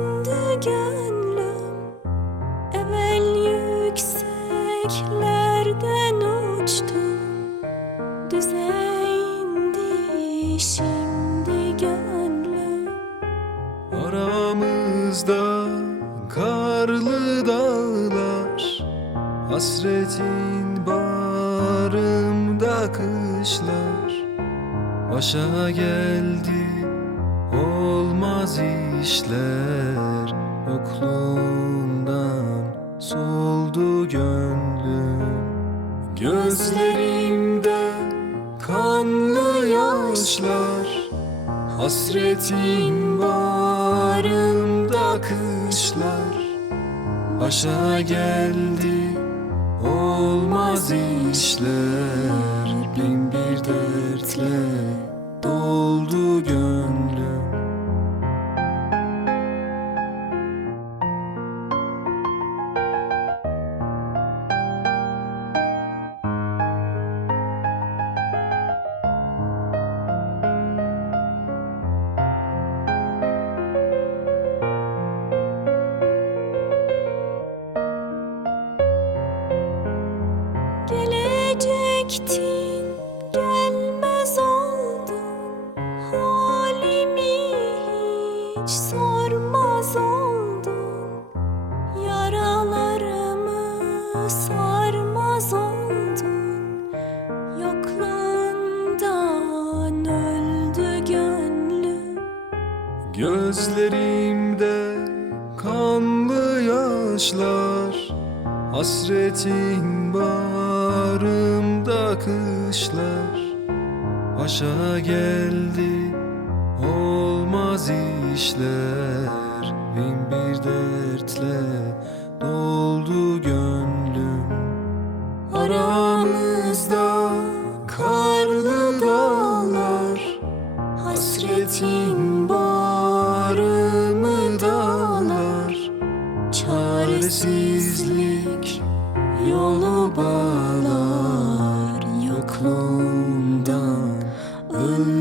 sende gönlüm Emel yükseklerden uçtu. Düze indi şimdi gönlüm. Aramızda karlı dağlar Hasretin bağrımda kışlar. Başa geldi olmaz iyi işler Yokluğundan soldu gönlüm. Gözlerimde kanlı yaşlar Hasretin bağrımda kışlar. Başa geldi olmaz işler Bin bir dertle Gelecektin gelmez oldun. Halimi hiç sormaz oldun. Yaralarımı sarmaz oldun. Yokluğundan öldü gönlüm. Gözlerimde kanlı yaşlar Hasretin bağrımda kışlar Başa geldi olmaz işler. Bin bir dertle doldu gönlüm. Aramızda karlı dağlar Hasretin bağrımı dağlar. Çaresiz Yolu bağlar yokluğundan. Ölüm